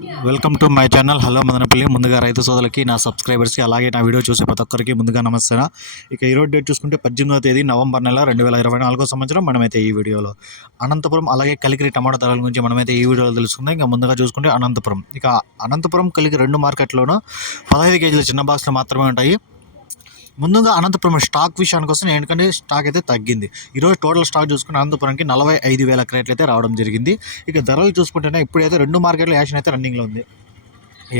Welcome to my channel hello Madanapalle ముందుగా రైతు సోదరులకి నా సబ్స్క్రైబర్స్కి అలాగే నా వీడియో చూసే ప్రతి ఒక్కరికి ముందుగా నమస్తే ఇక ఈరోజు డేట్ చూసుకుంటే పద్దెనిమిదవ తేదీ నవంబర్ నెల రెండు వేల ఇరవై నాలుగో సంవత్సరం మనమైతే ఈ వీడియోలో. అనంతపురం అలాగే కలికిరి టమాటా ధరల గురించి మనమైతే ఈ వీడియోలో తెలుసుకుందాం. ఇంకా ముందుగా చూసుకుంటే అనంతపురం. ఇక అనంతపురం కలికి రెండు మార్కెట్లోనూ పదహైదు కేజీల చిన్న బాక్స్లు మాత్రమే ఉంటాయి. ముందుగా అనంతపురం స్టాక్ విషయానికి వస్తే ఎందుకంటే స్టాక్ అయితే తగ్గింది. ఈరోజు టోటల్ స్టాక్ చూసుకుని అనంతపురంకి నలభై ఐదు వేల క్రేట్లు అయితే రావడం జరిగింది. ఇక ధరలు చూసుకుంటేనే ఇప్పుడైతే రెండు మార్కెట్లో యాక్షన్ అయితే రన్నింగ్లో ఉంది.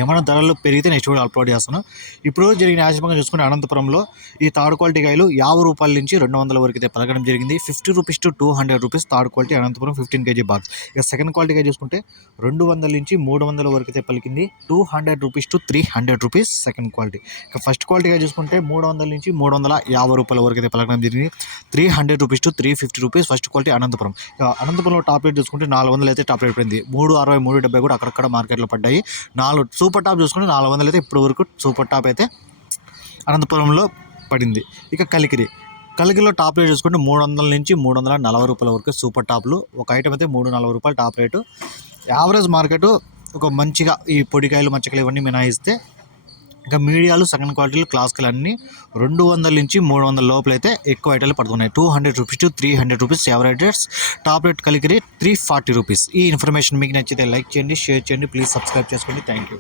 ఏమైనా ధరలు పెరిగితే నెక్స్ట్ వీడియో అప్లోడ్ చేస్తాను. ఇప్పుడు జరిగిన యాజమాన్యం చూసుకుంటే అనంతపురంలో ఈ థర్డ్ క్వాలిటీ కాయలు యాభై రూపాయల నుంచి రెండు వందల వరకు అయితే పలకడం జరిగింది. Fifty rupees to two hundred rupees third quality Anantapur fifteen KG box. ఇక సెకండ్ క్వాలిటీగా చూసుకుంటే రెండు వందల నుంచి మూడు వందల వరకు అయితే పలికింది. Two hundred rupees to three hundred rupees second quality ఇక ఫస్ట్ క్వాలిటీగా చూసుకుంటే మూడు వందల నుంచి మూడు వందల యాభై రూపాయల వరకు అయితే పలకడం జరిగింది. Three hundred rupees to three fifty rupees first quality Anantapur. అనంతపురంలో టాప్ రేట్ చూసుకుంటే నాలుగు వందలు అయితే టాప్ రేట్ పడింది. మూడు అరవై మూడు డెబ్బై కూడా అక్కడక్కడ మార్కెట్లో పడ్డాయి. నాలుగు సూపర్ టాప్ చూసుకుంటే నాలుగు వందలు అయితే ఇప్పటి వరకు సూపర్ టాప్ అయితే అనంతపురంలో పడింది. ఇక కలికిరి. కలికిరిలో టాప్ రేట్ చూసుకుంటే మూడు వందల నుంచి మూడు వందల నలభై రూపాయల వరకు సూపర్ టాప్లు ఒక ఐటమ్ అయితే మూడు నలభై రూపాయలు టాప్ రేటు యావరేజ్ మార్కెట్ ఒక మంచిగా ఈ పొడికాయలు మచ్చకాయలు ఇవన్నీ మినాయిస్తే ఇంకా మీడియాలు సెకండ్ క్వాలిటీలు క్లాసికల్ అన్నీ రెండు వందల నుంచి మూడు వందల లోపల అయితే ఎక్కువ ఐటెలు పడుతున్నాయి. Two hundred rupees to three hundred rupees ఎవరైటర్స్ top rate Kaligiri three forty rupees ఈ ఇన్ఫర్మేషన్ మీకు నచ్చితే లైక్ చేయండి షేర్ చేయండి. ప్లీజ్ సబ్స్క్రైబ్ చేసుకోండి. Thank you